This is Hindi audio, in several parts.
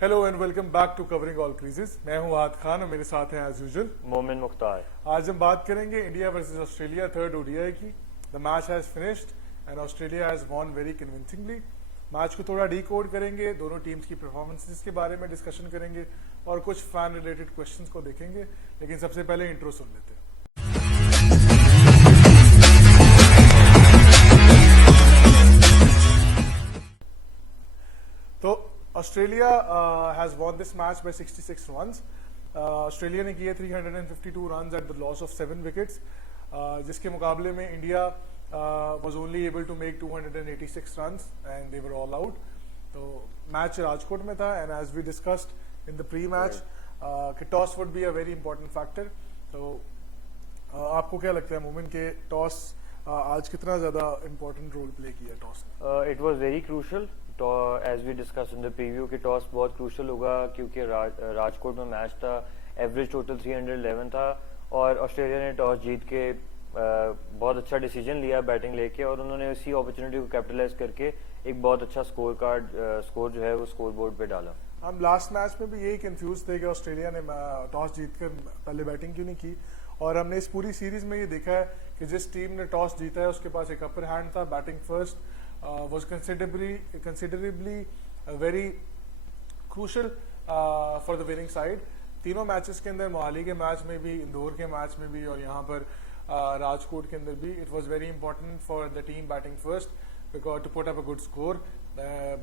Hello and welcome back to covering all creases. मैं हूं आद खान और मेरे साथ हैं एज यूजुअल मोमिन मुख्तार। आज हम बात करेंगे India versus Australia third ODI की। The match has finished and Australia has won very convincingly. Match को थोड़ा डीकोड करेंगे, दोनों टीम्स की परफॉर्मेंसेस के बारे में डिस्कशन करेंगे और कुछ फैन रिलेटेड क्वेश्चंस को देखेंगे। लेकिन सबसे पहले इंट्रो सुन लेते हैं। तो Australia has von this match by 66 runs. Australia ने किए 352 runs at the loss of 7 wickets, जिसके मुकाबले में India was only able to make 286 runs and they were all out. तो मैच राजकोट में था and as we discussed in the pre-match कि toss would be a very important factor. तो आपको क्या लगता है मोमिन के टॉस आज कितना ज्यादा important रोल प्ले किया टॉस ने? It was very crucial as we discuss in the preview कि टॉस बहुत क्रूशियल होगा क्योंकि राजकोट में मैच था। एवरेज टोटल 311 था और ऑस्ट्रेलिया ने टॉस जीत के बहुत अच्छा डिसीजन लिया बैटिंग लेके और उन्होंने उसी अपॉर्चुनिटी को कैपिटलाइज करके एक बहुत अच्छा स्कोर जो है वो स्कोर बोर्ड पे डाला। हम लास्ट मैच में भी यही कंफ्यूज थे कि ऑस्ट्रेलिया ने टॉस जीतकर पहले बैटिंग क्यों नहीं की, और हमने इस पूरी सीरीज में ये देखा है कि जिस टीम ने टॉस जीता है उसके पास एक अपर हैंड था। Batting first was considerably very crucial for the winning side. तीनों मैचेस के अंदर, मोहाली के मैच में भी, इंदौर के मैच में भी और यहाँ पर राजकोट के अंदर भी, it was very important for the team batting first because to put up a good score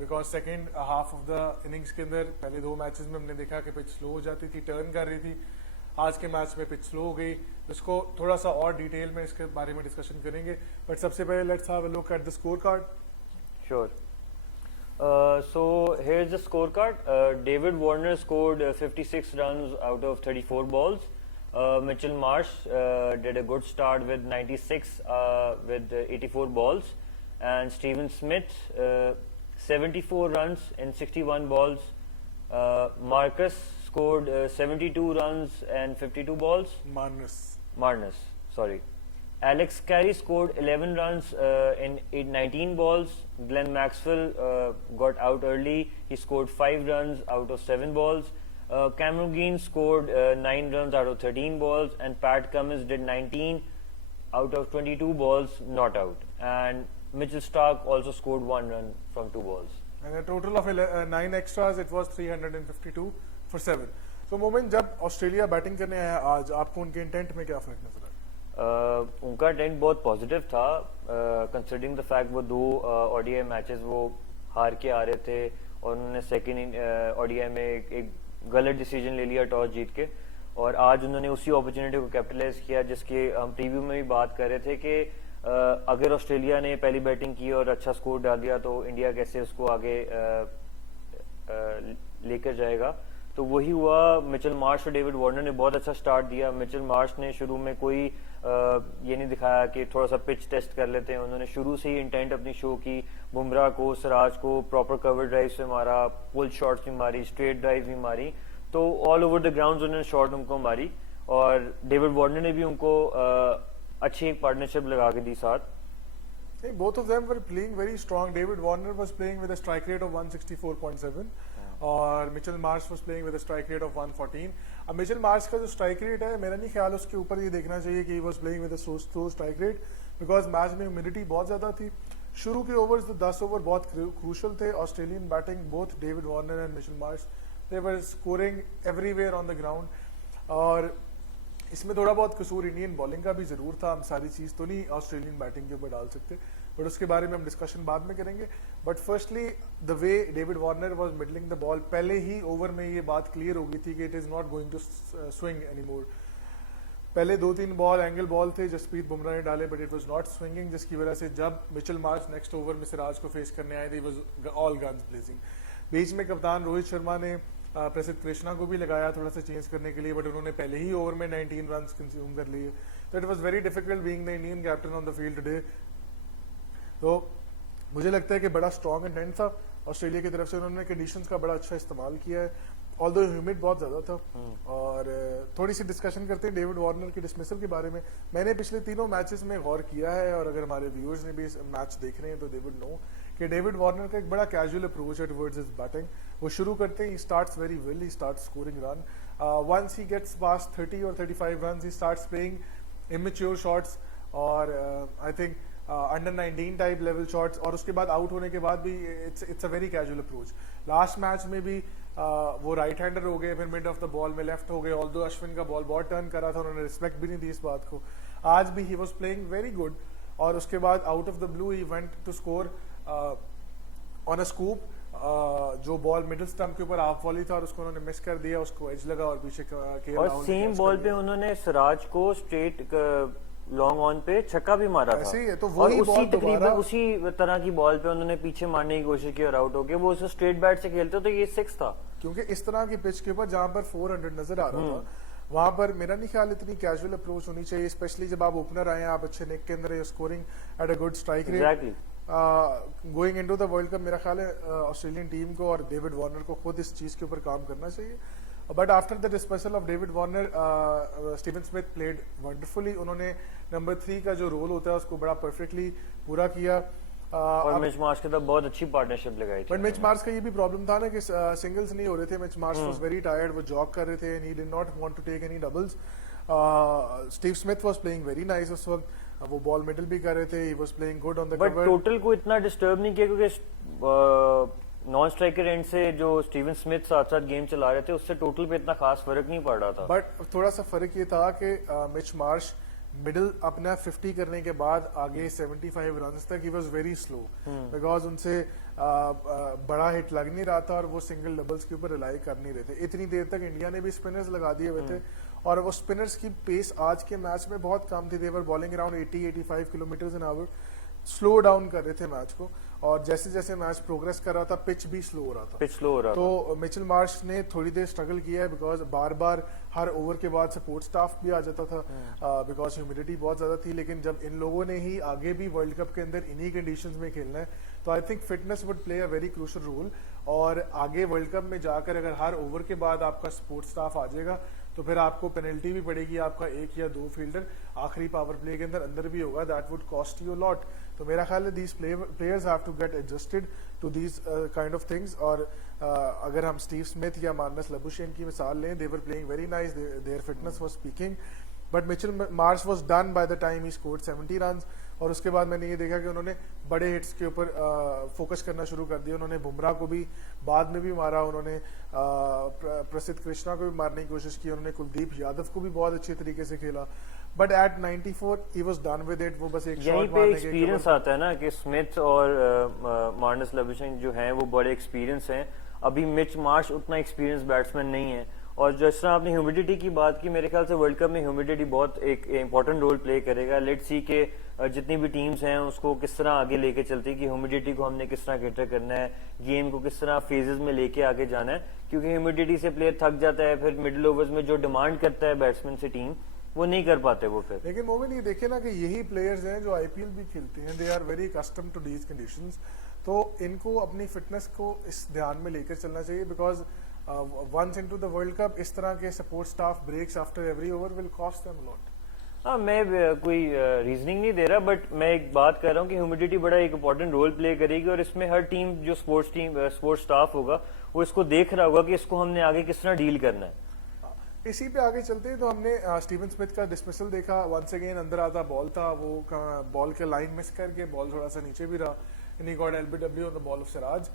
because second half of the innings के अंदर पहले दो मैचेस में हमने देखा कि पिच स्लो हो जाती थी, टर्न कर रही थी। आज के मैच में पिच स्लो हो गई, इसको थोड़ा सा और डिटेल में इसके बारे में डिस्कशन करेंगे। बट सबसे पहले let's have a look at the score card. Sure. So here's the scorecard. David Warner scored 56 runs out of 34 balls. Mitchell Marsh did a good start with 96 with 84 balls, and Steven Smith 74 runs in 61 balls. Marcus scored 72 runs and 52 balls. Marnus, sorry. Alex Carey scored 11 runs in 19 balls. Glenn Maxwell got out early. He scored 5 runs out of 7 balls. Cameron Green scored 9 runs out of 13 balls, and Pat Cummins did 19 out of 22 balls not out. And Mitchell Starc also scored 1 run from 2 balls. And a total of 9 extras, it was 352 for 7. So मोमिन, जब ऑस्ट्रेलिया बैटिंग करने आया आज, आपको उनके इंटेंट में क्या फर्क नजर आया? उनका टेंट बहुत पॉजिटिव था कंसिडरिंग द फैक्ट वो 2 ओडीआई मैचेस वो हार के आ रहे थे और उन्होंने सेकेंड ओडीआई में एक गलत डिसीजन ले लिया टॉस जीत के, और आज उन्होंने उसी अपॉर्चुनिटी को कैपिटलाइज किया जिसके हम प्रीव्यू में भी बात कर रहे थे कि अगर ऑस्ट्रेलिया ने पहली बैटिंग की और अच्छा स्कोर डाल दिया तो इंडिया कैसे उसको आगे लेकर जाएगा। तो वही हुआ। मिचेल मार्श और डेविड वार्नर ने बहुत अच्छा स्टार्ट दिया। मिचेल मार्श ने शुरू में कोई ये नहीं दिखाया कि थोड़ा सा पिच टेस्ट कर लेते हैं, उन्होंने शुरू से ही इंटेंट अपनी शो की। बुमराह को, सिराज को प्रॉपर कवर ड्राइव से मारा, पुल शॉट्स भी मारी, स्ट्रेट ड्राइव भी मारी, तो ऑल ओवर द ग्राउंड उन्होंने शॉट उनको मारी और डेविड वार्नर ने भी उनको अच्छी एक पार्टनरशिप लगा के दी साथ। Both of them were playing very strong. David Warner was playing with a strike rate of 164.7 और Mitchell Marsh was playing with a strike rate of 114. अब मिचेल मार्श का जो स्ट्राइक रेट है, मेरा नहीं ख्याल उसके ऊपर ये देखना चाहिए कि he was playing with a slow strike rate because match में ह्यूमिडिटी बहुत ज्यादा थी। शुरू के ओवर्स, 10 ओवर बहुत क्रूशल थे। Australian batting, both David Warner and Mitchell Marsh, they were scoring everywhere on the ground, और इसमें थोड़ा बहुत कसूर इंडियन बॉलिंग का भी जरूर था। हम सारी चीज तो नहीं ऑस्ट्रेलियन बैटिंग के ऊपर डाल सकते, बट उसके बारे में हम डिस्कशन बाद में करेंगे। But firstly the way David Warner was middling the ball, पहले ही ओवर में ये बात क्लियर हो गई थी कि it is not going to swing anymore. पहले 2-3 बॉल एंगल बॉल थे जसप्रीत बुमराह ने डाले, but it was not swinging, जिसकी वजह से जब मिचेल मार्श नेक्स्ट ओवर में सिराज को फेस करने आए थे, वाज ऑल गन्स ब्लेजिंग। बीच में कप्तान रोहित शर्मा ने प्रसिद्ध कृष्णा को भी लगाया थोड़ा सा चेंज करने के लिए, बट उन्होंने पहले ही ओवर में 19 रन कंज्यूम कर लिए। तो it was very difficult being the Indian captain on the field today. तो मुझे लगता है कि बड़ा स्ट्रॉन्ग इंटेंट था ऑस्ट्रेलिया की तरफ से, उन्होंने कंडीशंस का बड़ा अच्छा इस्तेमाल किया है, ऑल्दो ह्यूमिड बहुत ज्यादा था। और थोड़ी सी डिस्कशन करते हैं डेविड वार्नर की डिसमिसल के बारे में। मैंने पिछले तीनों मैचेस में गौर किया है, और अगर हमारे व्यूअर्स ने भी मैच देख रहे हैं तो दे वुड नो कि डेविड वार्नर का एक बड़ा कैजुअल अप्रोच है टुवर्ड्स हिज बैटिंग। वो शुरू करते he starts very well, he start scoring run. Once he gets past 30 or 35 runs, he starts playing immature shots और I think under 19 type level shots, और उसके बाद आउट होने के बाद भी it's a very casual approach. Last match में भी वो राइट हैंडर हो गए, फिर मिड ऑफ द बॉल में लेफ्ट हो गए, ऑल्दो अश्विन का बॉल बहुत टर्न करा था, उन्होंने रिस्पेक्ट भी नहीं दी इस बात को. आज भी he was playing very good, और उसके बाद out of the blue he went to score on a scoop. जो बॉल मिडिल स्टंप के ऊपर हाफ वॉली था और उसको उन्होंने मिस कर दिया, उसको एज लगा और पीछे के और सेम बॉल पे उन्होंने सिराज को स्ट्रेट लॉन्ग ऑन पे छक्का भी मारा था. ऐसे ही है, तो और वही उसी बॉल तकरीबन दोबारा उसी तरह की बॉल पे उन्होंने पीछे मारने की कोशिश की और आउट हो गए. वो उसे स्ट्रेट बैट से खेलते तो ये 6 था. क्योंकि इस तरह की पिच के ऊपर जहां पर 400 नजर आ रहा था, वहां पर मेरा नहीं ख्याल इतनी कैजुअल अप्रोच होनी चाहिए, स्पेशली जब आप ओपनर आए हैं, आप अच्छे निक के अंदर scoring at a good strike rate. Exactly. Going into the world cup मेरा ख्याल है ऑस्ट्रेलियन टीम को और डेविड वार्नर को खुद इस चीज के ऊपर काम करना चाहिए. But after the disposal of David Warner, Steven Smith played wonderfully. उन्होंने नंबर 3 का जो रोल होता है उसको बड़ा परफेक्टली पूरा किया. और मिच मार्श के साथ बहुत अच्छी पार्टनरशिप लगाई थी. बट मिच मार्श का ये भी प्रॉब्लम था ना कि सिंगल्स नहीं हो रहे थे. Mitch Marsh was very tired, वो जॉग कर रहे थे and he did not want to take any doubles. Steve Smith was playing very nice उस वक्त, वो बॉल मिडल भी कर रहे थे, he was playing good on the but cover. Total को इतना डिस्टर्ब नहीं किया क्योंकि नॉन स्ट्राइकर एंड से जो स्टीवन स्मिथ साथ साथ गेम चला रहे थे उससे टोटल पे इतना खास फर्क नहीं पड़ रहा था. बट थोड़ा सा फर्क ये था कि मिच मार्श मिडिल अपना 50 करने के बाद आगे 75 रन्स तक ही वाज वेरी स्लो, बिकॉज उनसे बड़ा हिट लग नहीं रहा था और वो सिंगल डबल्स के ऊपर रिलाई कर नहीं रहे थे. इतनी देर तक इंडिया ने भी स्पिनर्स लगा दिए हुए थे और वो स्पिनर्स की पेस आज के मैच में बहुत कम थी. They were bowling around 80-85 kilometre in hour, slow down कर रहे थे मैच को, और जैसे जैसे मैच प्रोग्रेस कर रहा था पिच भी स्लो हो रहा था. पिच स्लो हो रहा था. तो मिचेल मार्श ने थोड़ी देर स्ट्रगल किया है, because bar bar her over के बाद सपोर्ट स्टाफ भी आ जाता था, बिकॉज ह्यूमिडिटी बहुत ज्यादा थी. लेकिन जब इन लोगों ने ही आगे भी वर्ल्ड कप के अंदर इन्हीं कंडीशंस में खेलना है, तो I think fitness would play a very crucial role. और आगे वर्ल्ड कप में जाकर अगर हर ओवर के बाद आपका सपोर्ट स्टाफ आ जाएगा तो फिर आपको पेनल्टी भी पड़ेगी, आपका 1 या 2 फील्डर आखिरी पावर प्ले के अंदर भी होगा, that would cost you lot. तो मेरा ख्याल है these players have to get adjusted to these kind of things. और अगर हम स्टीव स्मिथ या मार्नस लबुशेन की मिसाल लें, they were playing very nice, their fitness was speaking. But Mitchell Marsh was done by the time he scored 70 runs. और उसके बाद मैंने ये देखा कि उन्होंने बड़े हिट्स के ऊपर फोकस करना शुरू कर दिया. उन्होंने बुमराह को भी बाद में भी मारा, उन्होंने प्रसिद्ध कृष्णा को भी मारने की कोशिश की, उन्होंने कुलदीप यादव को भी बहुत अच्छे तरीके से खेला. But at 94 he was done with it. वो बस एक यहीं शॉट पे मारने के एक्सपीरियंस आता है ना कि स्मिथ और मार्नस लबुशेन जो हैं वो बड़े एक्सपीरियंस हैं. अभी मिच मार्श उतना एक्सपीरियंस बैट्समैन नहीं है. और जिस तरह आपने ह्यूमिडिटी की बात की, मेरे ख्याल से वर्ल्ड कप में ह्यूमिडिटी बहुत एक इंपॉर्टेंट रोल प्ले करेगा. लेट्स सी के जितनी भी टीम्स हैं उसको किस तरह आगे लेके चलती है, कि ह्यूमिडिटी को हमने किस तरह कैटर करना है, गेम को किस तरह फेजेस में लेके आगे जाना है. क्योंकि ह्यूमिडिटी से प्लेयर थक जाता है, फिर मिडिल ओवर्स में जो डिमांड करता है बैट्समैन से टीम वो नहीं कर पाते वो फिर. लेकिन मोमिन ये देखे ना कि यही प्लेयर्स हैं जो आईपीएल भी खेलते हैं, they are very custom to these conditions. तो इनको अपनी फिटनेस को इस ध्यान में लेकर चलना चाहिए, because once into the World Cup इस तरह के support staff breaks after every over will cost them lot. हाँ, मैं कोई रीजनिंग नहीं दे रहा, बट मैं एक बात कर रहा हूँ कि ह्यूमिडिटी बड़ा एक इंपॉर्टेंट रोल प्ले करेगी. और इसमें हर टीम जो स्पोर्ट्स स्टाफ होगा वो इसको देख रहा होगा कि इसको हमने आगे किस तरह डील करना है. इसी पे आगे चलते हैं. तो हमने स्टीवन स्मिथ का डिसमिसल देखा. वंस अगेन अंदर आता बॉल था, वो बॉल के लाइन मिस करके बॉल थोड़ा सा नीचे भी रहा, and he got LBW on the ball of Siraj.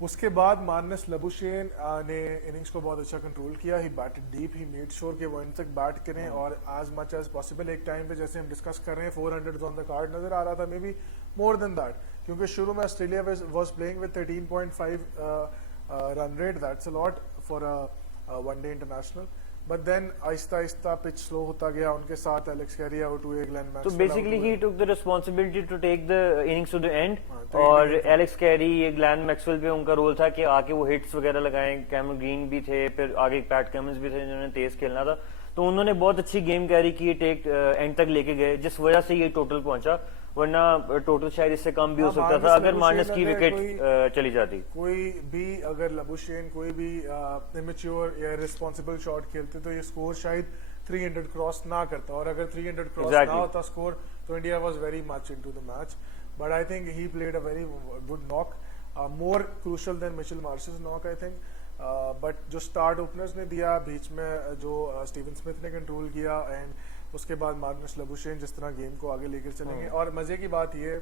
उसके बाद मार्नस लबुशेन ने इनिंग्स को बहुत अच्छा कंट्रोल किया. ही batted deep, he made sure कि वो इन तक बैट करें और एज मच एज पॉसिबल. एक टाइम पे जैसे हम डिस्कस कर रहे हैं 400 ऑन द कार्ड नजर आ रहा था, may be more than that, क्योंकि शुरू में Australia was playing with 13.5 run rate. That's a lot for a one day international. But then आहिस्ता आहिस्ता पिच स्लो होता गया. उनके साथ एलेक्स कैरी आउट हुए, ग्लेन मैक्सवेल. तो basically he took the responsibility to take the innings to the end. तो और एलेक्स कैरी, ग्लेन मैक्सवेल पे उनका रोल था कि आके वो हिट्स वगैरह लगाएं. कैमरन ग्रीन भी थे, फिर आगे पैट कमिंस भी थे जिन्होंने तेज खेलना था. तो उन्होंने बहुत अच्छी गेम कैरी की, टेक एंड तक लेके गए, जिस वजह से ये टोटल पहुंचा. वरना टोटल शायद इससे कम भी हो सकता था अगर मार्नस की विकेट चली जाती. कोई भी अगर लबुशेन कोई भी इमेच्योर या रिस्पॉन्सिबल शॉट खेलते तो ये स्कोर शायद 300 क्रॉस ना करता. और अगर 300 क्रॉस ना होता स्कोर, तो India was very much into the match. But I think he played a very good knock. more crucial than Mitchell Marsh's knock, I think. But जो स्टार्ट ओपनर्स ने दिया बीच में, जो स्टीवन स्मिथ ने कंट्रोल किया, एंड उसके बाद मार्नस लबुशेन जिस तरह गेम को आगे लेकर चलेंगे. और मजे की बात ये,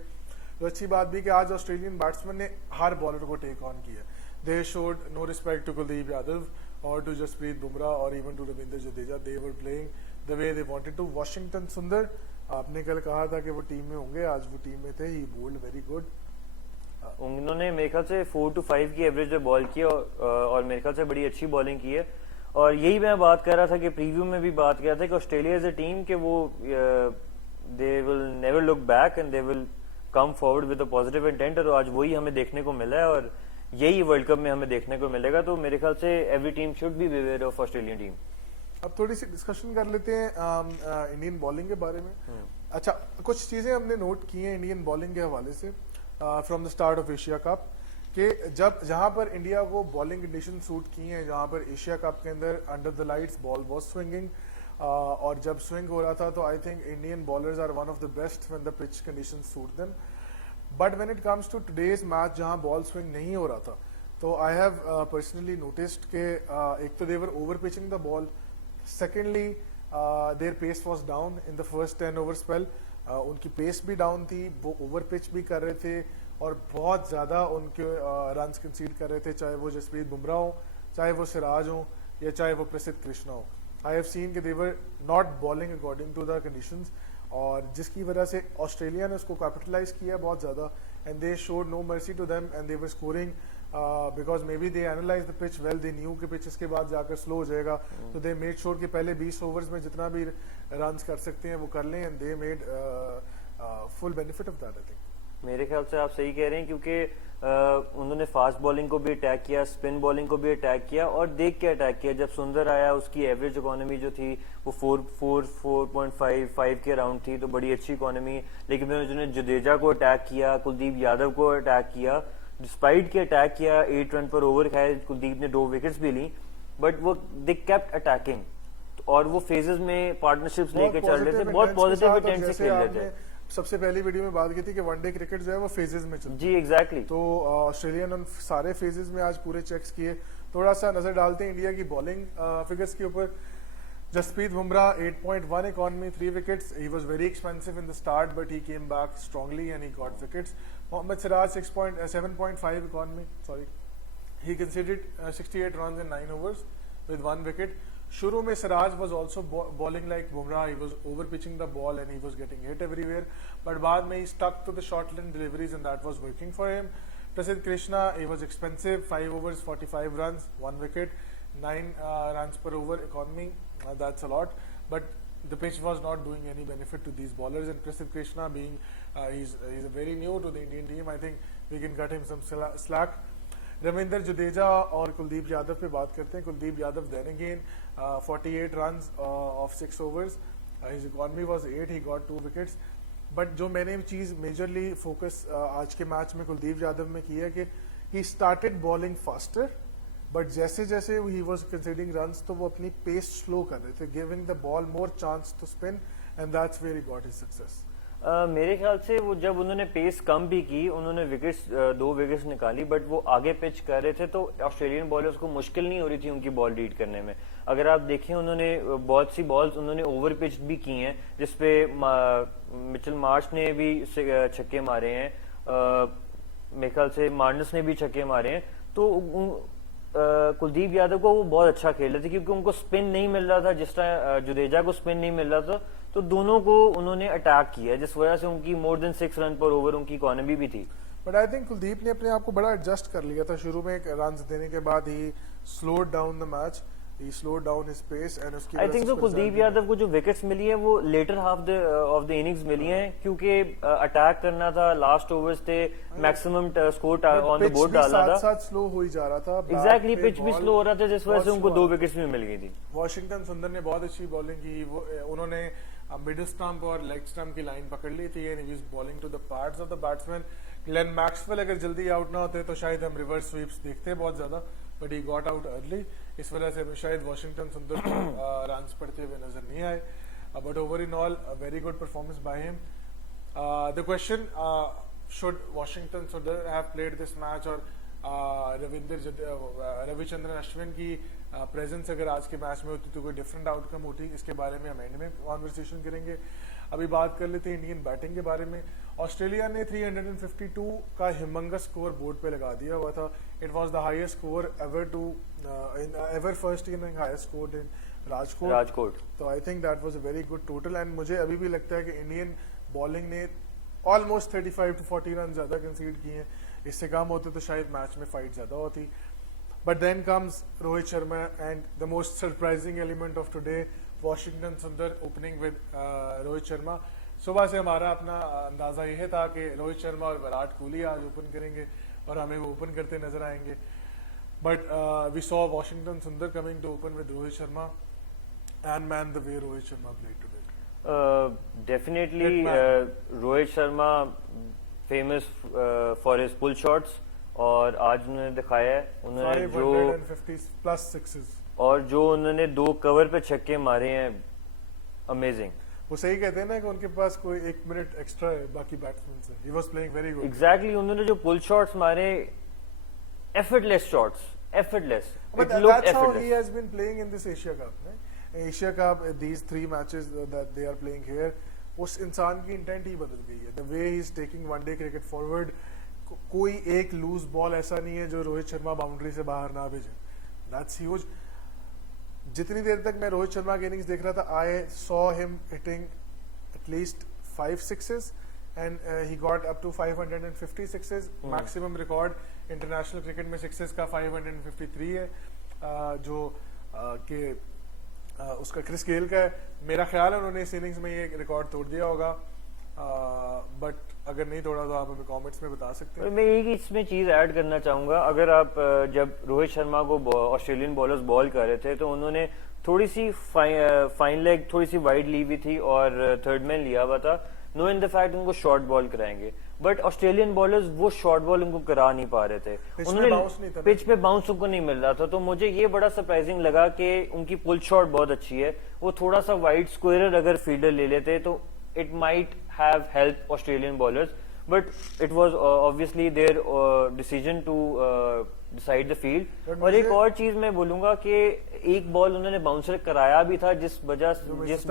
तो अच्छी बात भी कि आज ऑस्ट्रेलियन बैट्समैन ने हर बॉलर को टेक ऑन किया. They showed no respect to Kuldeep Yadav और टू जसप्रीत बुमराह और even to Ravindra Jadeja. They were playing the way they wanted to. Washington Sundar, आपने कल कहा था कि वो टीम में होंगे, आज वो टीम में थे. ही बोल्ड वेरी गुड. उन्होंने मेरे ख्याल से 4 to 5 की एवरेज पे बॉल की और मेरे ख्याल से बड़ी अच्छी बॉलिंग की है. और यही मैं बात कर रहा था कि प्रीव्यू में भी बात किया था कि ऑस्ट्रेलिया इज अ टीम कि वो they will never look back and they will come forward with a positive intent. और आज वही हमें देखने को मिला है और यही वर्ल्ड कप में हमें देखने को मिलेगा. तो मेरे ख्याल से every team should be aware of Australian team. अब थोड़ी सी डिस्कशन कर लेते हैं इंडियन बॉलिंग के बारे में. अच्छा, कुछ चीजें हमने नोट की हैं इंडियन बॉलिंग के हवाले से from the start of Asia cup, कि जब जहां पर इंडिया को बॉलिंग कंडीशन सूट की हैं, जहां पर एशिया कप के अंदर under the lights ball was swinging, और जब स्विंग हो रहा था तो I think Indian bowlers are one of the best when the pitch condition suit them. But when it comes to today's match जहां बॉल स्विंग नहीं हो रहा था, तो आई हैव पर्सनली नोटिस्ड के एक तो they were over pitching the ball, secondly their pace was down in the first 10 over spell. उनकी पेस भी डाउन थी, वो ओवर पिच भी कर रहे थे और बहुत ज्यादा उनके रन्स कंसीड कर रहे थे, चाहे वो जसप्रीत बुमराह हो, चाहे वो सिराज हो, या चाहे वो प्रसिद्ध कृष्णा हो. आई हैव सीन कि they were not bowling according to the conditions, और जिसकी वजह से ऑस्ट्रेलिया ने उसको कैपिटलाइज किया बहुत ज्यादा, and they showed no mercy to them and they were scoring because may be they analyze the pitch well. They knew कि पिच इसके बाद जाकर स्लो हो जाएगा, तो दे मेड श्योर कि पहले 20 ओवर्स में जितना भी रन्स कर सकते हैं वो कर लें, and they made full benefit of that. I think मेरे ख्याल से आप सही कह रहे हैं क्योंकि उन्होंने फास्ट बॉलिंग को भी अटैक किया, स्पिन बॉलिंग को भी अटैक किया और देख के अटैक किया. जब सुंदर आया उसकी एवरेज इकोनॉमी जो थी वो 4.5 के अराउंड थी, तो बड़ी अच्छी इकोनॉमी. लेकिन उन्होंने जडेजा को अटैक किया, कुलदीप यादव को अटैक किया, डिस्पाइट के अटैक किया. 8 रन पर ओवर खाए, कुलदीप ने 2 विकेट्स भी ली, बट वो दे केप्ट अटैकिंग और वो फेजेस में पार्टनरशिप्स लेके चल रहे थे, बहुत पॉजिटिव इंटेंट से खेल रहे थे. सबसे पहली वीडियो में बात की थी कि वनडे क्रिकेट जो है वो फेजेस में चलती है. जी एग्जैक्टली. तो ऑस्ट्रेलिया ने सारे फेजेस में आज पूरे चेक्स किए. थोड़ा सा नजर डालते हैं इंडिया की बॉलिंग फिगर्स के ऊपर. Jasprit Bumrah 8.1 economy, 3 wickets. He was very expensive in the start but he came back strongly and he got wickets. Mohammed Siraj 7.5 economy, sorry, he conceded 68 runs in 9 overs with 1 wicket. शुरू में Siraj was also bowling like Bumrah. He was over pitching the ball and he was getting hit everywhere. But बाद में he stuck to the short line deliveries and that was working for him. Prasidh Krishna, he was expensive. 5 overs, 45 runs, 1 wicket, 9 runs per over economy. That's a lot. But the pitch was not doing any benefit to these bowlers. And Prasidh Krishna being he's very new to the Indian team. I think we can cut him some slack. Ravindra Jadeja और कुलदीप यादव पे बात करते हैं. Kuldeep Yadav then again 48 runs of 6 overs. His economy was 8. He got 2 wickets. But जो मैंने चीज मेजरली फोकस आज के मैच में कुलदीप यादव में की है कि he started bowling faster, but जैसे जैसे ही वाज कंसीडिंग रन्स तो वो अपनी पेस स्लो कर रहे थे, giving the ball more chance to spin, and that's where he got his success. मेरे ख्याल से वो जब उन्होंने पेस कम भी की, उन्होंने विकेट्स 2 विकेट्स निकाली, बट वो आगे पिच कर रहे थे तो ऑस्ट्रेलियन बॉलर्स को मुश्किल नहीं हो रही थी उनकी बॉल रीड करने में. अगर आप देखें उन्होंने बहुत सी बॉल्स उन्होंने ओवर पिच भी की हैं, जिसपे मिचेल मार्श ने भी छक्के मारे हैं, मेरे ख्याल से मार्नस ने भी छक्के मारे हैं. तो कुलदीप यादव को वो बहुत अच्छा खेल रहे थे क्योंकि उनको स्पिन नहीं मिल रहा था जिस तरह जडेजा को स्पिन नहीं मिल रहा था, तो दोनों को उन्होंने अटैक किया जिस वजह से उनकी मोर देन 6 रन पर ओवर उनकी इकोनॉमी भी थी. बट आई थिंक कुलदीप ने अपने आप को बड़ा एडजस्ट कर लिया था. शुरू में रन देने के बाद he slowed down the match, he slowed down his pace and उसकी आई थिंक तो कुलदीप यादव को जो विकेट्स मिली है वो latter half of the innings मिली हैं क्योंकि अटैक करना था, लास्ट ओवर्स थे, maximum score on the board डालना था, साथ स्लो हो ही जा रहा था. एग्जैक्टली पिच भी स्लो हो रहा था जिस वजह से उनको 2 विकेट्स भी मिल गई थी. वॉशिंगटन सुंदर ने बहुत अच्छी बॉलिंग की. उन्होंने मिडिल स्टंप और लेग स्टंप की लाइन पकड़ ली थी and he was bowling to the pads of the batsman. Glenn Maxwell अगर जल्दी आउट ना होते तो शायद हम रिवर्स स्वीप्स देखते बहुत ज्यादा, but he got out early. इस वजह से हमें शायद वॉशिंगटन सुंदर को रन्स पड़ते हुए नजर नहीं आए. But over in all very good performance by him. The question should Washington Sundar have played this match और रविचंद्रन अश्विन की प्रेजेंस अगर आज के मैच में होती तो कोई डिफरेंट आउटकम होती, इसके बारे में हम एंड में कॉन्वर्सेशन करेंगे। अभी बात कर लेते हैं इंडियन बैटिंग के बारे में। ऑस्ट्रेलिया ने 352 का हिमंगस स्कोर बोर्ड पे लगा दिया हुआ था। It was the highest score ever first inning highest score in Rajkot. तो I think that was a very good total and मुझे अभी भी लगता है कि इंडियन बॉलिंग ने ऑलमोस्ट 35 to 40 रन ज्यादा कंसीड किए हैं। इससे कम होते तो शायद मैच में फाइट ज्यादा होती। But then comes Rohit Sharma and the most surprising element of today, Washington Sundar opening with Rohit Sharma. सुबह से हमारा अपना अंदाजा यह था कि रोहित शर्मा और विराट कोहली आज ओपन करेंगे और हमें वो ओपन करते नजर आएंगे। But we saw Washington Sundar coming to open with Rohit Sharma and man the way Rohit Sharma played today. Definitely, Rohit Sharma famous for his pull shots और आज उन्होंने दिखाया है, उन्होंने जो 550 प्लस सिक्सेस और जो उन्होंने 2 कवर पे छक्के मारे हैं, अमेजिंग। वो सही कहते हैं ना कि उनके पास कोई 1 मिनट एक्स्ट्रा है बाकी बैट्समैन से। ही was playing very good. Exactly, उन्होंने जो पुल शॉट्स मारे, effortless shots, effortless. But that's how he has been playing in this Asia Cup. Asia Cup, these 3 matches that they are playing here, उस इंसान की इंटेंट ही बदल गई है। The way he is taking one-day cricket forward, कोई एक लूज बॉल ऐसा नहीं है जो रोहित शर्मा बाउंड्री से बाहर ना भेजे। That's huge. जितनी देर तक मैं रोहित शर्मा की इनिंग्स देख रहा था, I saw him hitting at least 5 sixes and he got up to 550 sixes. Maximum record international cricket में सिक्सेस का 553 है, जो कि उसका क्रिस गेल का है। मेरा ख्याल है उन्होंने इस इनिंग्स में ये रिकॉर्ड तोड़ दिया होगा, बट अगर नहीं तोड़ा तो आप हमें कमेंट्स में बता सकते हैं। मैं एक इसमें चीज ऐड करना चाहूंगा, अगर आप जब रोहित शर्मा को ऑस्ट्रेलियन बॉलर्स बॉल कर रहे थे तो उन्होंने थोड़ी सी फाइन लेग थोड़ी सी वाइड ली हुई थी और थर्ड मैन लिया हुआ था, नो इन द फैक्ट उनको शॉर्ट बॉल कराएंगे, बट ऑस्ट्रेलियन बॉलर्स वो शॉर्ट बॉल उनको करा नहीं पा रहे थे। उन्होंने पिच पे बाउंस उनको नहीं मिल रहा था, तो मुझे ये बड़ा सरप्राइजिंग लगा कि उनकी पुल शॉट बहुत अच्छी है। वो थोड़ा सा वाइड स्क्वेयर अगर फील्डर ले लेते तो it might have helped Australian bowlers, but it was obviously their decision to decide the field. और एक और चीज मैं बोलूंगा कि एक बॉल उन्होंने बाउंसर कराया भी था, जिस वजह जिस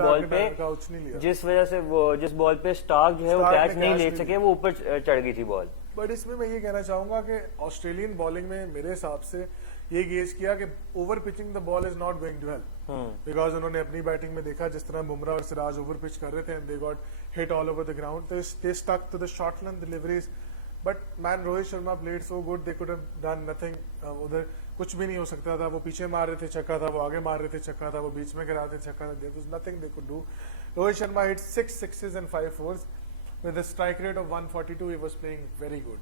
बॉल पे स्टार्क जो है वो कैच नहीं ले सके, वो ऊपर चढ़ गई थी बॉल। बट इसमें मैं ये कहना चाहूंगा कि ऑस्ट्रेलियन बॉलिंग में मेरे हिसाब से ये गेज किया कि over pitching the ball is not going well, because उन्होंने अपनी बैटिंग में देखा जिस तरह बुमराह और सिराज ओवर पिच कर रहे थे and they got hit all over the ground, they stuck to the short run deliveries. But man Rohit Sharma played so good, they could have done nothing. उधर कुछ भी नहीं हो सकता था, वो पीछे मार रहे थे छक्का था, वो आगे मार रहे थे छक्का था, वो बीच में गिरा थे छक्का था, there was nothing they could do. Rohit Sharma hit 6 sixes and 5 fours with a strike rate of 142. He was playing very good.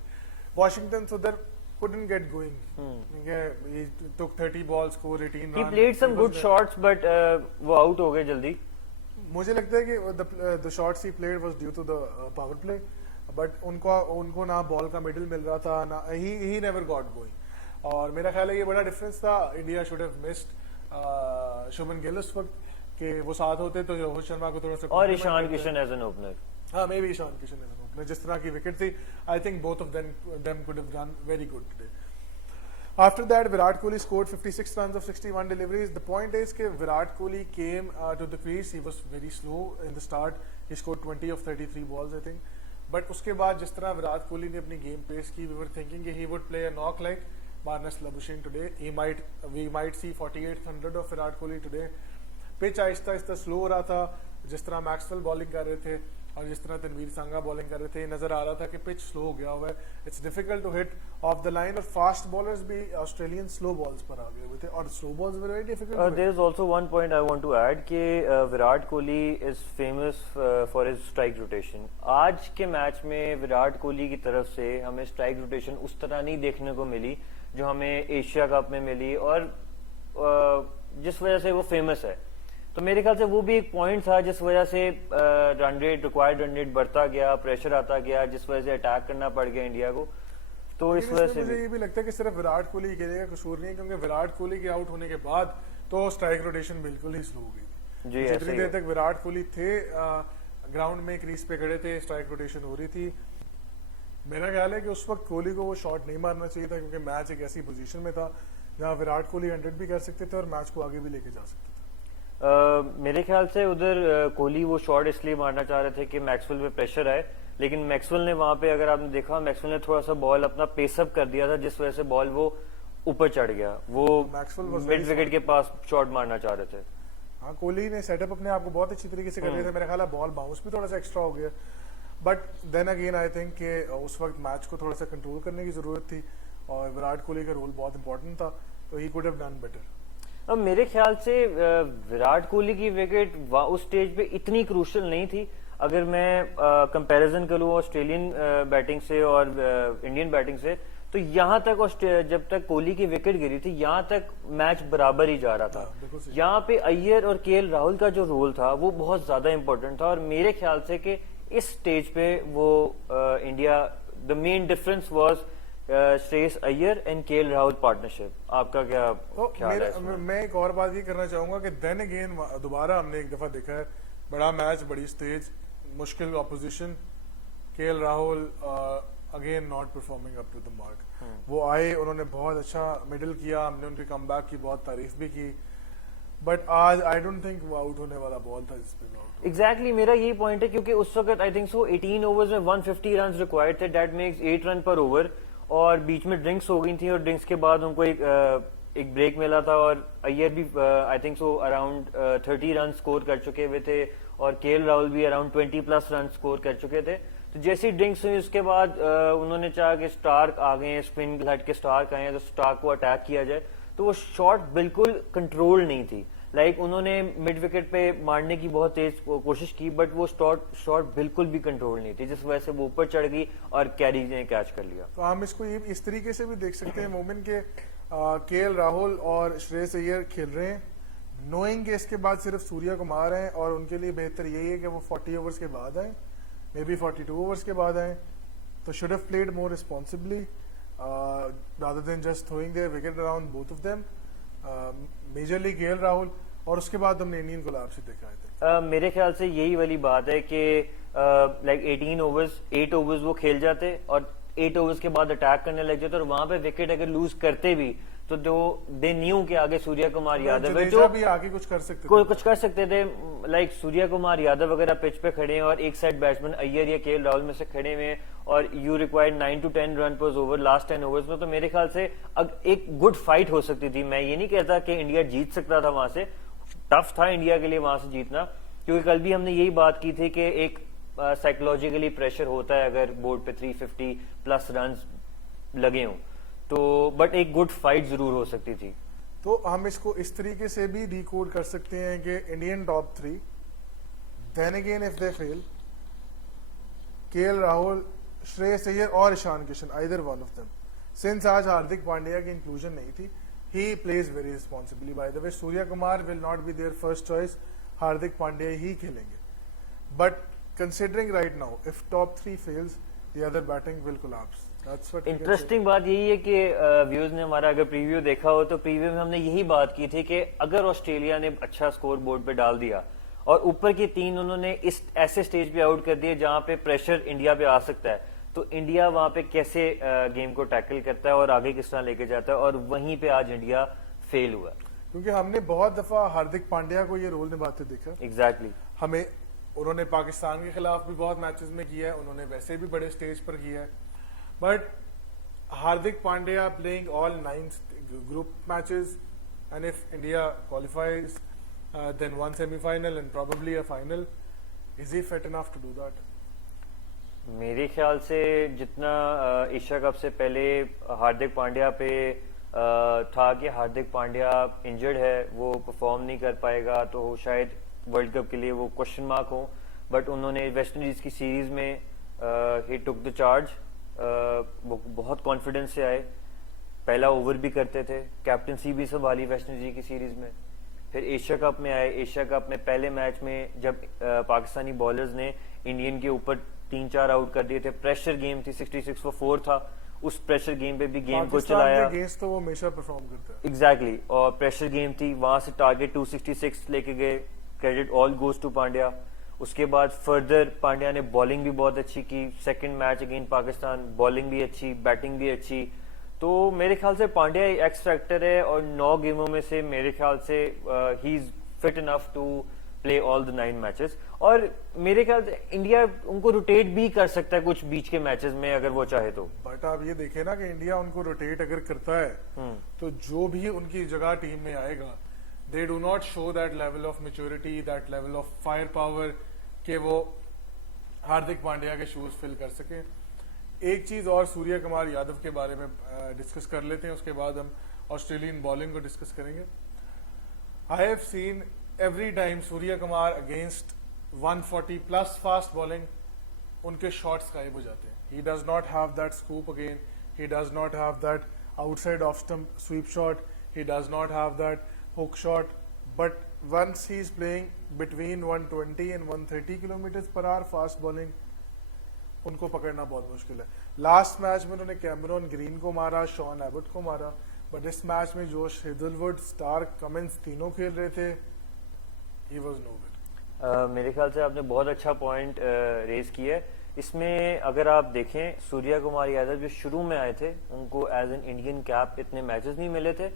Washington Sundar couldn't get going. He took 30 balls, scored 18 runs. He played some good shots, but वो out हो गए जल्दी। मुझे लगता है कि the shots he played was due to the power play, but उनको ना बॉल का मिडिल मिल रहा था, ना he never got going. और मेरा ख्याल है ये बड़ा डिफरेंस था। India should have missed Shubman Gill उस वक्त, कि वो साथ होते तो रोहित शर्मा को थोड़ा सा, और Ishan Kishan as an opener. हाँ, maybe Ishan Kishan as an opener, जिस तरह की विकेट थी, I think both of them could have done very good today. After that, Virat Kohli scored 56 runs of 61 deliveries. The point is कि Virat Kohli came to the crease. He was very slow in the start. He scored 20 of 33 balls, I think. But उसके बाद जिस तरह विराट कोहली ने अपनी गेम पेश की, we were thinking कि he would play a knock like Marnus Labuschagne today. We might see 4800 of Virat Kohli today. Pitch Aahista Aahista slow हो रहा था, जिस तरह मैक्सवेल बॉलिंग कर रहे थे और जिस तरह तनवीर सांगा बॉलिंग कर रहे थे, नजर आ रहा था कि पिच स्लो हो गया हुआ है। It's difficult to hit off the line, और फास्ट बॉलर्स भी ऑस्ट्रेलियन स्लो बॉल्स पर आ गए हुए थे, और slow balls were very difficult. There is also one point I want to add कि Virat Kohli is famous for his strike rotation. आज के मैच में विराट कोहली की तरफ से हमें स्ट्राइक रोटेशन उस तरह नहीं देखने को मिली जो हमें एशिया कप में मिली, और जिस वजह से वो फेमस है। तो मेरे ख्याल से वो भी एक पॉइंट था जिस वजह से रिक्वायर्ड रन रेट बढ़ता गया, प्रेशर आता गया, जिस वजह से अटैक करना पड़ गया इंडिया को। तो इस वजह से मुझे ये भी लगता है कि सिर्फ विराट कोहली के कसूर नहीं है, क्योंकि विराट कोहली के आउट होने के बाद तो स्ट्राइक रोटेशन बिल्कुल ही स्लो हो गई थी। जितनी देर तक विराट कोहली थे ग्राउंड में, क्रीज पे खड़े थे, स्ट्राइक रोटेशन हो रही थी। मेरा ख्याल है कि उस वक्त कोहली को वो शॉट नहीं मारना चाहिए था, क्योंकि मैच एक ऐसी पोजीशन में था जहां विराट कोहली 100 भी कर सकते थे और मैच को आगे भी लेके जा सकते थे। मेरे ख्याल से उधर कोहली वो शॉट इसलिए मारना चाह रहे थे कि मैक्सवेल पे प्रेशर आए, लेकिन मैक्सवेल ने वहां पे, अगर आपने देखा, मैक्सवेल ने थोड़ा सा बॉल अपना पेसअप कर दिया था, जिस वजह से बॉल वो ऊपर चढ़ गया। वो Maxwell was mid very wicket के पास शॉट मारना चाह रहे थे। हाँ, कोहली ने सेटअप अपने आप को बहुत अच्छी तरीके से कर लिया था। मेरा ख्याल है बॉल बाउंस भी थोड़ा सा एक्स्ट्रा हो गया, but then again I think कि उस वक्त मैच को थोड़ा सा कंट्रोल करने की जरूरत थी और विराट कोहली का रोल बहुत इंपॉर्टेंट था, तो he could have done better. अब मेरे ख्याल से विराट कोहली की विकेट उस स्टेज पे इतनी क्रूशियल नहीं थी। अगर मैं कंपैरिजन करूं ऑस्ट्रेलियन बैटिंग से और इंडियन बैटिंग से, तो यहाँ तक जब तक कोहली की विकेट गिरी थी, यहाँ तक मैच बराबर ही जा रहा था। बिल्कुल सही। यहाँ पे अय्यर और केएल राहुल का जो रोल था वो बहुत ज्यादा इंपॉर्टेंट था, और मेरे ख्याल से कि इस स्टेज पे वो India, the main difference was Shreyas Iyer and KL Rahul partnership. आपका क्या तो ख्याल है इसमें? मैं एक और बात ये करना चाहूंगा कि देन अगेन दोबारा हमने एक दफा देखा है बड़ा मैच, बड़ी स्टेज, मुश्किल opposition, KL Rahul again not performing up to the mark. वो आए, उन्होंने बहुत अच्छा मिडल किया, हमने उनके कमबैक की बहुत तारीफ भी की, बट आज आई डोंट थिंक वो आउट होने वाला बॉल था जिसपे वो आउट। एग्जैक्टली मेरा यही पॉइंट है, क्योंकि उस वक्त आई थिंक सो 18 ओवर्स में 150 रन रिक्वायर्ड थे, दैट मेक्स 8 रन पर ओवर, और बीच में ड्रिंक्स हो गई थी, और ड्रिंक्स के बाद उनको एक ब्रेक मिला था, और अय्यर भी आई think so around 30 run score कर चुके हुए थे, और केएल राहुल भी अराउंड 20 प्लस रन स्कोर कर चुके थे। तो जैसी ड्रिंक्स हुई उसके बाद उन्होंने चाहा कि स्टार्क आ गए, स्पिन हट के स्टार्क आए हैं, तो स्टार्क को अटैक किया जाए, तो वो शॉट बिल्कुल कंट्रोल नहीं थी। लाइक उन्होंने मिड विकेट पे मारने की बहुत तेज कोशिश की, बट वो शॉट बिल्कुल भी कंट्रोल नहीं थी, जिस वजह से वो ऊपर चढ़ गई और कैरी ने कैच कर लिया। तो हम इसको ये इस तरीके से भी देख सकते हैं मोमिन के केएल राहुल और श्रेयस अय्यर खेल रहे हैं, नोइंग के इसके बाद सिर्फ सूर्या कुमार हैं, और उनके लिए बेहतर यही है कि वो 40 ओवर्स के बाद आए, मे बी 42 ओवर्स के बाद आए, तो should have played more responsibly rather than just throwing their wicket around both of them, majorly KL Rahul. और उसके बाद हमने इंडियन कोलैप्स देखा है। मेरे ख्याल से यही वाली बात है कि लाइक 18 ओवर्स, 8 ओवर्स वो खेल जाते और 8 ओवर्स के बाद अटैक करने लग जाते, और वहां पे विकेट अगर लूज करते भी तो दे न्यू के आगे सूर्य कुमार यादव है जो भी आगे कुछ कर सकते कुछ कर सकते थे। लाइक सूर्य कुमार यादव वगैरह पिच पे खड़े हैं, और एक साइड बैट्समैन अय्यर या केएल राहुल में से खड़े हुए हैं, और यू रिक्वायर्ड 9 to 10 रन पर ओवर लास्ट 10 ओवर्स में। तो मेरे ख्याल से एक गुड फाइट हो सकती थी। मैं ये नहीं कहता कि इंडिया जीत सकता था वहां से, टफ था इंडिया के लिए वहां से जीतना, क्योंकि कल भी हमने यही बात की थी कि एक साइकोलॉजिकली प्रेशर होता है अगर बोर्ड पे 350 प्लस रन लगे हों, तो बट एक गुड फाइट जरूर हो सकती थी। तो हम इसको इस तरीके से भी डिकोड कर सकते हैं कि Indian top 3, then again if they fail, KL Rahul, Shreyas Iyer और Ishan Kishan, either one of them. Since आज हार्दिक पांड्या की इंक्लूजन नहीं थी, he plays very responsibly. By the way, Surya Kumar will not be their first choice. Hardik Pandya ही खेलेंगे. But considering right now, if top 3 fails, the other batting will collapse. That's what. Interesting बात यही है कि व्यूअर्स ने हमारा अगर प्रीव्यू देखा हो तो प्रीव्यू में हमने यही बात की थी कि अगर ऑस्ट्रेलिया ने अच्छा स्कोर बोर्ड पे डाल दिया और ऊपर के 3 उन्होंने इस ऐसे स्टेज पे आउट कर दिए जहां पे प्रेशर इंडिया पे आ सकता है, तो इंडिया वहां पे कैसे गेम को टैकल करता है और आगे किस तरह लेके जाता है, और वहीं पे आज इंडिया फेल हुआ। क्योंकि हमने बहुत दफा हार्दिक पांड्या को ये रोल निभाते देखा। एग्जैक्टली हमें उन्होंने पाकिस्तान के खिलाफ भी बहुत मैचेस में किया है, उन्होंने वैसे भी बड़े स्टेज पर किया है, but Hardik Pandya playing all 9 group matches, and if India qualifies then 1 semifinal and probably a final, is he fit enough to do that? मेरे ख्याल से जितना एशिया कप से पहले हार्दिक पांड्या पे था कि हार्दिक पांड्या इंजर्ड है, वो परफॉर्म नहीं कर पाएगा, तो शायद वर्ल्ड कप के लिए वो क्वेश्चन मार्क हो, बट उन्होंने वेस्ट इंडीज की सीरीज में ही टुक द चार्ज, वो बहुत कॉन्फिडेंस से आए, पहला ओवर भी करते थे, कैप्टनसी भी संभाली वेस्ट इंडीज की सीरीज में, फिर एशिया कप में आए। एशिया कप में पहले मैच में जब पाकिस्तानी बॉलर्स ने इंडियन के ऊपर 3-4 आउट कर दिए थे, प्रेशर गेम थी, 66 for 4 था, उस प्रेशर गेम पे भी गेम को चलाया। तो वो हमेशा परफॉर्म करता है। एग्जैक्टली और प्रेशर गेम थी, वहां से टारगेट 266 लेके गए, credit all goes to Pandya. उसके बाद फर्दर पांड्या ने बॉलिंग भी बहुत अच्छी की, second match against Pakistan bowling भी अच्छी, बैटिंग भी अच्छी। तो मेरे ख्याल से पांड्या एक्स फैक्टर है और 9 गेमों में से मेरे ख्याल से he is fit enough to play all the 9 matches. और मेरे ख्याल से इंडिया उनको रोटेट भी कर सकता है कुछ बीच के मैचेस में अगर वो चाहे तो। बट आप ये देखें ना कि इंडिया उनको रोटेट अगर करता है तो जो भी उनकी जगह टीम में आएगा, they do not show that level of maturity, that level of fire power कि वो हार्दिक पांड्या के शूज फिल कर सके। एक चीज और सूर्य कुमार यादव के बारे में डिस्कस कर लेते हैं, उसके बाद हम ऑस्ट्रेलियन बॉलिंग को डिस्कस करेंगे। I have seen every time Surya Kumar against 140 plus fast bowling, उनके शॉट्स गायब हो जाते हैं। He does not have that scoop again, he does not have that outside off stump sweep shot, he does not have that hook shot, but once he is playing between 120 and 130 kilometer per hour fast bowling, उनको पकड़ना बहुत मुश्किल है। लास्ट मैच में उन्होंने कैमरॉन ग्रीन को मारा, शॉन एबट को मारा, बट इस मैच में जोश हेजलवुड, स्टार्क, कमिंस तीनों खेल रहे थे। He was no good. मेरे ख्याल से आपने बहुत अच्छा पॉइंट रेज किया है। इसमें अगर आप देखें सूर्या कुमार यादव जो शुरू में आए थे उनको एज एन इंडियन कैप इतने मैचेस नहीं मिले थे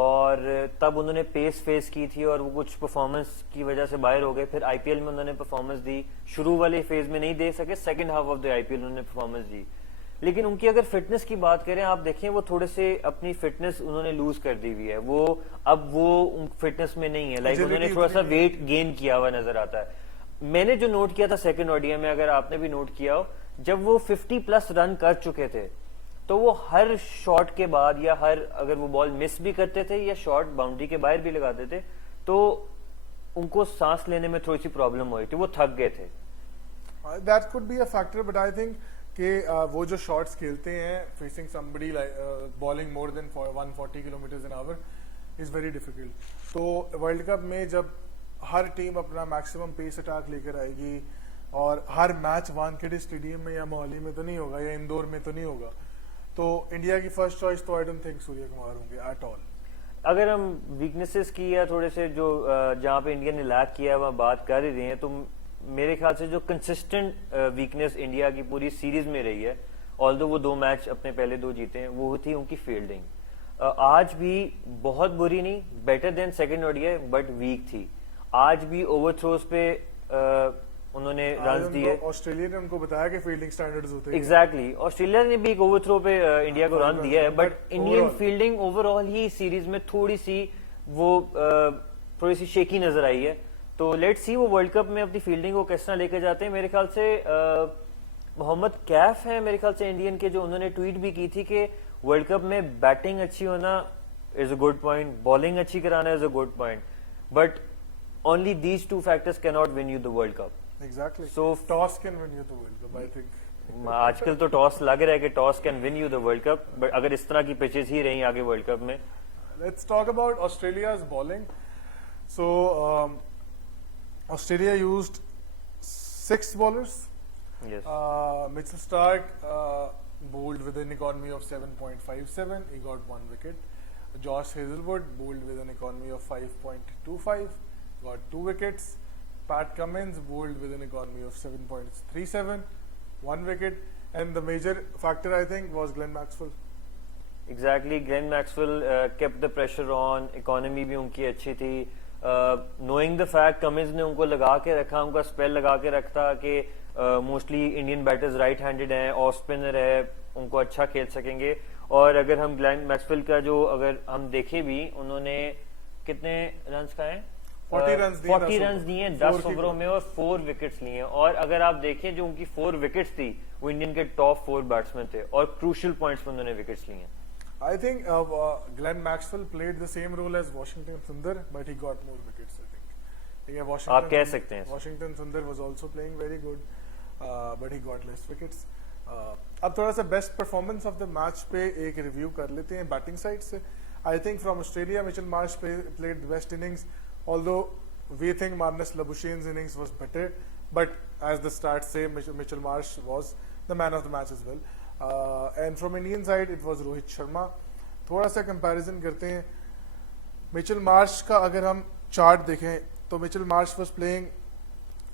और तब उन्होंने पेस फेस की थी और वो कुछ परफॉर्मेंस की वजह से बाहर हो गए। फिर आईपीएल में उन्होंने परफॉर्मेंस दी, शुरू वाले फेज में नहीं दे सके, second half of the IPL उन्होंने परफॉर्मेंस दी। लेकिन उनकी अगर फिटनेस की बात करें, आप देखें वो थोड़े से अपनी फिटनेस उन्होंने लूज कर दी हुई है, वो अब वो फिटनेस में नहीं है। लाइक उन्होंने थोड़ा सा वेट गेन किया हुआ नजर आता है। मैंने जो नोट किया था सेकंड ओडीआई में, अगर आपने भी नोट किया हो, जब वो 50 प्लस रन कर चुके थे तो वो हर शॉट के बाद या हर अगर वो बॉल मिस भी करते थे या शॉट बाउंड्री के बाहर भी लगाते थे तो उनको सांस लेने में थोड़ी सी प्रॉब्लम हो रही थी, वो थक गए थे। That could be a factor, but I think कि वो जो शॉट्स खेलते हैं facing somebody bowling more than 140 kilometre an hour is very difficult. तो वर्ल्ड कप में जब हर टीम अपना मैक्सिमम पेस अटैक लेकर आएगी और हर मैच वानखेड़े स्टेडियम में या मोहाली में तो नहीं होगा या इंदौर में तो नहीं होगा, तो इंडिया की फर्स्ट चॉइस तो I don't think Surya Kumar होंगे एट ऑल। अगर हम वीकनेसेस की या थोड़े से जो जहां पे इंडिया ने लैक किया वहां बात कर ही रहे हैं, तो मेरे ख्याल से जो कंसिस्टेंट वीकनेस इंडिया की पूरी सीरीज में रही है, ऑल्दो वो 2 मैच अपने पहले 2 जीते हैं, वो थी उनकी फील्डिंग। आज भी बहुत बुरी नहीं, better than second ODI, but weak थी। आज भी ओवरथ्रोज पे उन्होंने रन दिए। ऑस्ट्रेलिया ने उनको बताया कि फील्डिंग स्टैंडर्ड्स होते हैं। एग्जैक्टली, ऑस्ट्रेलिया ने भी एक ओवरथ्रो पे इंडिया को रन दिया है, but Indian fielding overall he series में थोड़ी सी शेकी नजर आई है। तो लेट्स सी वो वर्ल्ड कप में अपनी फील्डिंग को किस तरह लेकर जाते हैं। मेरे ख्याल से मोहम्मद कैफ है मेरे ख्याल से इंडियन के, जो उन्होंने ट्वीट भी की थी कि वर्ल्ड कप में बैटिंग अच्छी होना is a good point, bowling अच्छी कराना is a good point, but only these 2 factors can not win you the world cup. Exactly. So toss can win you the World Cup, I think. आजकल तो टॉस लग रहा है कि toss can win you the world cup, but अगर इस तरह की पिचेस ही रही आगे वर्ल्ड कप में। Let's talk about Australia's bowling. So Australia used 6 bowlers. Yes. Mitchell Stark bowled with an economy of 7.57. He got 1 wicket. Josh Hazelwood bowled with an economy of 5.25. Got 2 wickets. Pat Cummins bowled with an economy of 7.37, 1 wicket, and the major factor I think was Glenn Maxwell. Exactly, Glenn Maxwell kept the pressure on, economy भी उनकी अच्छी थी। Knowing the fact Cummins ने उनको लगा के रखा, उनका स्पेल लगा के रखता कि mostly Indian batters right handed हैं, ऑफ स्पिनर है, उनको अच्छा खेल सकेंगे। और अगर हम ग्लेन मैक्सवेल का जो अगर हम देखें भी, उन्होंने कितने रन खाए? 40 रन दिए 10 ओवरों में और 4 विकेट्स लिए। और अगर आप देखें जो उनकी 4 विकेट्स थी वो इंडियन के टॉप 4 बैट्समैन थे और क्रूशियल पॉइंट्स पर उन्होंने विकेट्स लिए। I think Glenn Maxwell played the same role as Washington Sundar, but he got more wickets. I think. Yeah, Washington, आप कह सकते हैं। Washington Sundar was also playing very good, but he got less wickets. अब थोड़ा सा best performance of the match पे एक रिव्यू कर लेते हैं बैटिंग साइड से। I think from Australia Mitchell Marsh played the best innings, although we think Marnus Labuschagne's innings was better, but as the stats say, Mitchell Marsh was the man of the match as well. And from Indian side it was Rohit Sharma. थोड़ा सा कंपैरिजन करते हैं। मिचेल मार्श का अगर हम चार्ट देखें तो Mitchell Marsh was playing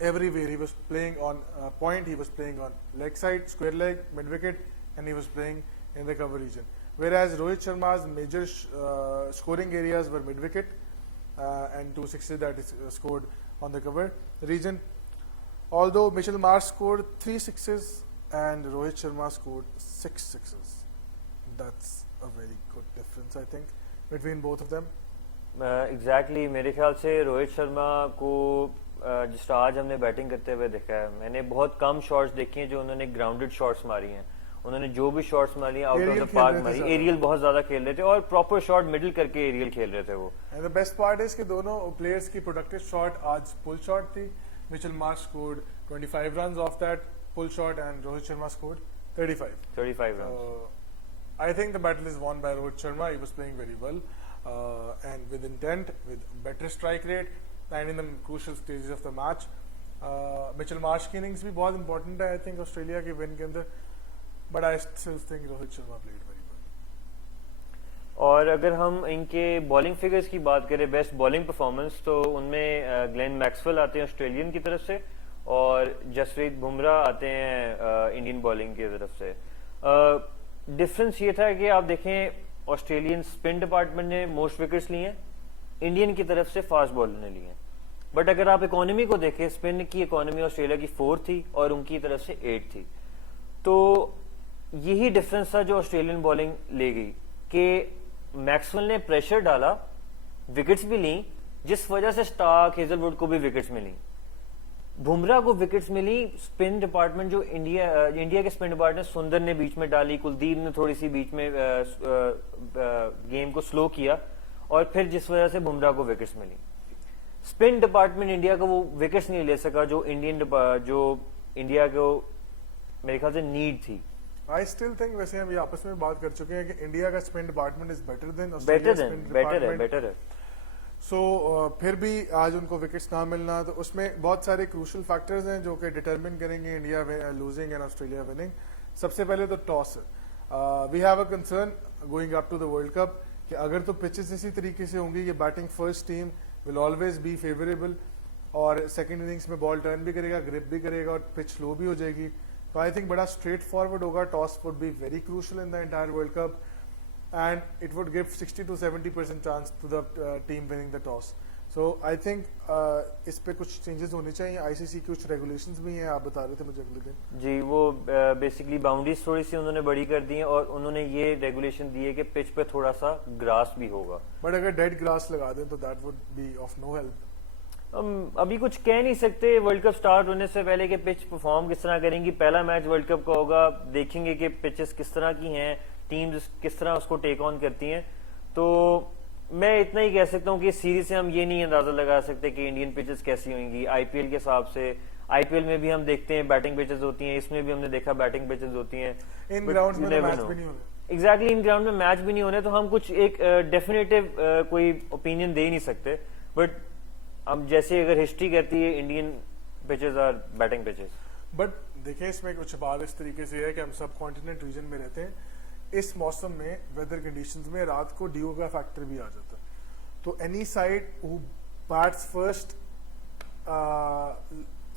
everywhere. He was playing on point, he was playing on leg side, square leg, mid wicket, and he was playing in the cover region. Whereas Rohit Sharma's major scoring areas were mid wicket and 2 sixes that is scored on the cover region. Although Mitchell Marsh scored 3 sixes and Rohit Sharma scored 6 sixes. That's a very good difference, I think, between both of them. Exactly मेरे ख्याल से रोहित शर्मा को जिस तरह आज हमने बैटिंग करते हुए देखा है, मैंने बहुत कम शॉट्स देखे हैं जो उन्होंने ग्राउंडेड शॉट्स मारी हैं. उन्होंने जो भी शॉट्स मारी आउट ऑफ Aerial द खेल पार्क रहे थे मारी, ज्यादा. एरियल बहुत ज्यादा खेल रहे थे और प्रॉपर शॉट मिडिल करके एरियल खेल रहे थे वो. And the best part is कि दोनों players की productive shot आज pull shot थी. Mitchell Marsh scored 25 runs off that pull shot and Rohit Sharma scored 35. 35 runs. I think the battle is won by Rohit Sharma. He was playing very well and with intent, with better strike rate and in the crucial stages of the match. Mitchell Marsh की innings भी बहुत important है I think Australia के win के अंदर. But I still think Rohit Sharma played very well. और अगर हम इनके बॉलिंग फिगर्स की बात करें, बेस्ट बॉलिंग परफॉर्मेंस, तो उनमें ग्लेन मैक्सवेल आते हैं ऑस्ट्रेलियन की तरफ से और जसप्रीत बुमराह आते हैं इंडियन बॉलिंग की तरफ से. डिफरेंस ये था कि आप देखें ऑस्ट्रेलियन स्पिन डिपार्टमेंट ने मोस्ट विकेट्स लिए हैं, इंडियन की तरफ से फास्ट बॉलर ने लिए हैं. बट अगर आप इकोनॉमी को देखें, स्पिन की इकोनॉमी ऑस्ट्रेलिया की 4 थी और उनकी तरफ से 8 थी. तो यही डिफरेंस था जो ऑस्ट्रेलियन बॉलिंग ले गई कि मैक्सवेल ने प्रेशर डाला, विकेट्स भी ली, जिस वजह से स्टार्क, हेजलवुड को भी विकेट्स मिली. बुमराह को विकेट्स मिली. स्पिन डिपार्टमेंट जो इंडिया के स्पिन डिपार्टमेंट, सुंदर ने बीच में डाली, कुलदीप ने थोड़ी सी बीच में गेम को स्लो किया और फिर जिस वजह से बुमराह को विकेट्स मिली. स्पिन डिपार्टमेंट इंडिया का वो विकेट्स नहीं ले सका जो इंडिया को मेरे ख्याल से नीड थी. I still think वैसे हम ये आपस में बात कर चुके हैं कि इंडिया का spin department is better than Australia spin department. Better है. सो फिर भी आज उनको विकेट्स ना मिलना, तो उसमें बहुत सारे क्रूशल फैक्टर्स हैं जो कि डिटरमिन करेंगे India losing and Australia winning. सबसे पहले तो टॉस है. We have a concern going up to the world cup कि अगर तो पिचेस इसी तरीके से होंगी कि batting first team will always be favourable और सेकंड इनिंग्स में बॉल टर्न भी करेगा, ग्रिप भी करेगा और पिच स्लो भी हो जाएगी. तो आई थिंक बड़ा स्ट्रेट फॉरवर्ड होगा. Toss would be very crucial in the entire world cup and it would give 60 to 70% chance to the team winning the toss. So I think इस पे कुछ changes होने चाहिए. ICC की कुछ regulations भी हैं, आप बता रहे थे मुझे अगले दिन. जी, वो बेसिकली बाउंड्रीज थोड़ी सी उन्होंने बड़ी कर दी हैं और उन्होंने ये रेगुलेशन दी है कि पिच पे थोड़ा सा ग्रास भी होगा. But अगर डेड ग्रास लगा दें तो that would be of no help. हम अभी कुछ कह नहीं सकते वर्ल्ड कप स्टार्ट होने से पहले कि पिच परफॉर्म किस तरह करेंगी. पहला मैच वर्ल्ड कप का होगा, देखेंगे कि पिचेस किस तरह की हैं, टीम्स किस तरह उसको टेक ऑन करती हैं. तो मैं इतना ही कह सकता हूँ कि सीरीज से हम ये नहीं अंदाजा लगा सकते कि इंडियन पिचेस कैसी होंगी. आईपीएल के हिसाब से आईपीएल में भी हम देखते हैं बैटिंग पिचेस होती हैं, इसमें भी हमने देखा बैटिंग पिचेस होती हैं. इन ग्राउंड में मैच भी नहीं होने. एग्जैक्टली, इन ग्राउंड में मैच भी नहीं होने, तो हम कुछ एक डेफिनेटिव कोई ओपिनियन दे ही नहीं सकते. बट हम जैसे अगर हिस्ट्री कहती है Indian pitches are batting pitches. But देखिए इसमें कुछ बात इस तरीके से है कि हम सब कॉन्टिनेंट रीजन में रहते हैं. इस मौसम में वेदर कंडीशंस में रात को डीओ का फैक्टर भी आ जाता है. तो any side who bats first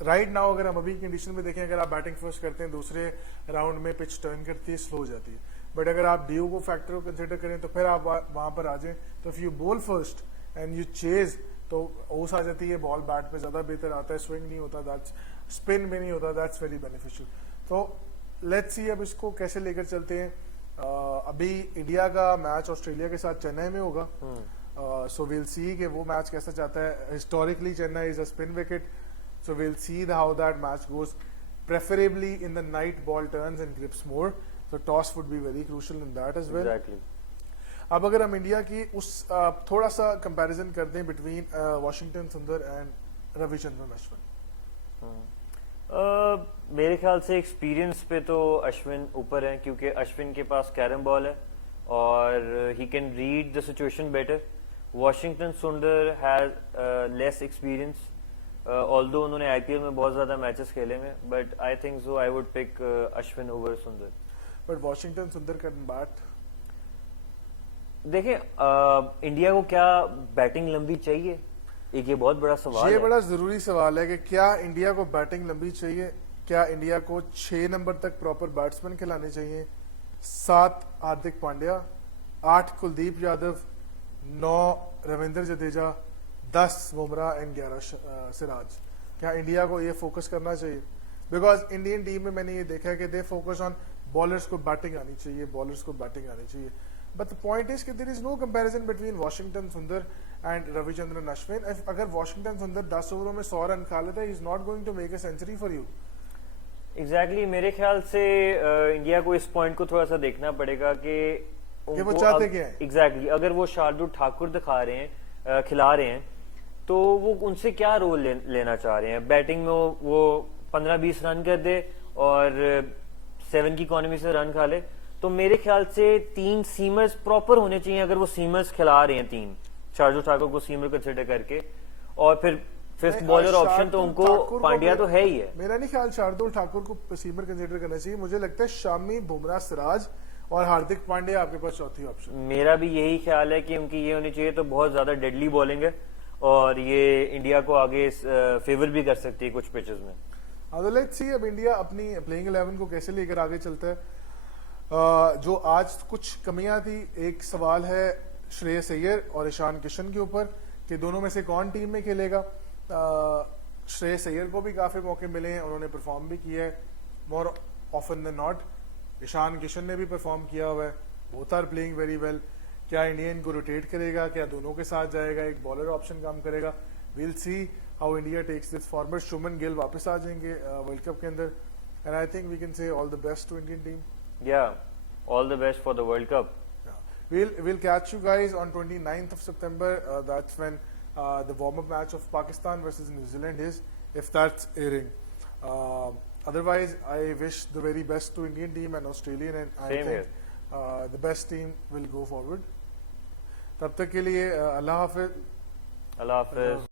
right now, अगर हम अभी कंडीशन में देखें, अगर आप बैटिंग फर्स्ट करते हैं, दूसरे राउंड में पिच टर्न करती है, स्लो हो जाती है. बट अगर आप डीओ को फैक्टर को कंसिडर करें तो फिर आप वहां पर आ जाएं. तो if you ball first and you chase तो ओस आ जाती है, बॉल बैट पे ज्यादा बेहतर आता है, स्विंग नहीं होता, दैट्स स्पिन भी नहीं होता, दैट्स वेरी बेनिफिशियल. तो लेट्स सी अब इसको कैसे लेकर चलते हैं. अभी इंडिया का मैच ऑस्ट्रेलिया के साथ चेन्नई में होगा. सो विल सी कि वो मैच कैसा जाता है. Historically Chennai is a spin wicket, so will see how that match goes. Preferably in the night ball turns and grips more, so toss would be very crucial in that as well. अब अगर हम इंडिया की उस थोड़ा सा कंपैरिजन कर दें between Washington Sundar and Ravichandran Ashwin. मेरे ख्याल से एक्सपीरियंस पे तो अश्विन ऊपर है, क्योंकि अश्विन के पास कैरम बॉल है और he can read the situation better. Washington Sundar has less experience, although उन्होंने आईपीएल में बहुत ज्यादा मैचेस खेले में, but I think so I would pick Ashwin over Sundar. But Washington Sundar can bat. देखें इंडिया को क्या बैटिंग लंबी चाहिए. एक ये बहुत बड़ा सवाल ये है। बड़ा जरूरी सवाल है कि क्या इंडिया को बैटिंग लंबी चाहिए, क्या इंडिया को 6 नंबर तक प्रॉपर बैट्समैन खिलाने चाहिए, 7 हार्दिक पांड्या, 8 कुलदीप यादव, 9 रविंद्र जडेजा, 10 बुमराह एंड 11 सिराज। क्या इंडिया को ये फोकस करना चाहिए? बिकॉज इंडियन टीम में मैंने ये देखा है कि दे फोकस ऑन बॉलर्स को बैटिंग आनी चाहिए, बॉलर्स को बैटिंग आनी चाहिए। बट द पॉइंट इज कि there is no comparison between Washington Sundar and Ravichandran Ashwin. अगर वॉशिंगटन सुंदर 10 ओवरों में 100 रन खा लेता है, he is not going to make a century for you. Exactly मेरे ख्याल से इंडिया को इस पॉइंट को थोड़ा सा देखना पड़ेगा कि वो चाहते क्या है? एग्जैक्टली अगर वो शार्दुल ठाकुर दिखा रहे हैं, खिला रहे हैं, तो वो उनसे क्या रोल लेना चाह रहे हैं? बैटिंग में वो 15-20 रन कर दे और 7 की इकोनॉमी से रन खा ले, तो मेरे ख्याल से 3 सीमर्स प्रॉपर होने चाहिए। अगर वो सीमर्स खिला रहे हैं 3, शार्दुल ठाकुर को सीमर कंसिडर करके, और फिर फिफ्थ बॉलर ऑप्शन तो उनको पांड्या तो है ही है। मेरा नहीं ख्याल शार्दुल ठाकुर को सीमर कंसीडर करना चाहिए। मुझे लगता है शामी, बुमराह, सिराज और हार्दिक पांड्या आपके पास चौथी ऑप्शन। मेरा भी यही ख्याल है कि उनकी ये होनी चाहिए, तो बहुत ज्यादा डेडली बॉलिंग है और ये इंडिया को आगे फेवर भी कर सकती है कुछ पिचेस में। तो लेट्स सी अब इंडिया अपनी प्लेइंग 11 को कैसे लेकर आगे चलता है। जो आज कुछ कमियां थी, एक सवाल है श्रेयस अय्यर और ईशान किशन के ऊपर कि दोनों में से कौन टीम में खेलेगा। श्रेयस अय्यर को भी काफी मौके मिले हैं, उन्होंने परफॉर्म भी किया है more often than not. Ishan Kishan ने भी परफॉर्म किया हुआ है, both are playing very well. क्या इंडिया इनको रोटेट करेगा, क्या दोनों के साथ जाएगा, एक बॉलर ऑप्शन काम करेगा? Will see how India takes this forward. Shubman Gill वापस आ जाएंगे वर्ल्ड कप के अंदर, and I think we can say all the best to Indian team. या all the best for the world cup. We'll catch you guys on 29th of September. That's when the warm-up match of Pakistan versus New Zealand is, if that's airing. Otherwise, I wish the very best to Indian team and Australian, and I Same think the best team will go forward. तब तक के लिए अल्लाह हाफिज। अल्लाह हाफिज।